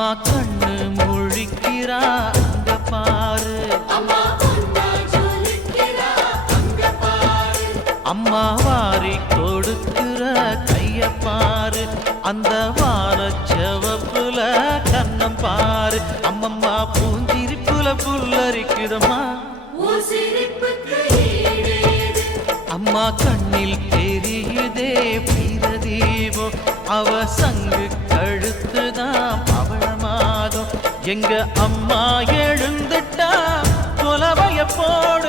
அம்மா கண்ணு முழிக்கிறா அங்க பாரு, அம்மா வாரி கொடுக்கிற கைய பாரு, அந்த வானச்சவப்புல கண்ணம் பாரு. அம்மம்மா பூஞ்சிரிப்புல புல்லரிக்குதம்மா, அம்மா கண்ணில் தெரியுதே வீரதீபம், அவ சங்கு கழுத்துதான் பவளமாகும். எங்க அம்மா எழுந்துட்டா கொலவைய போட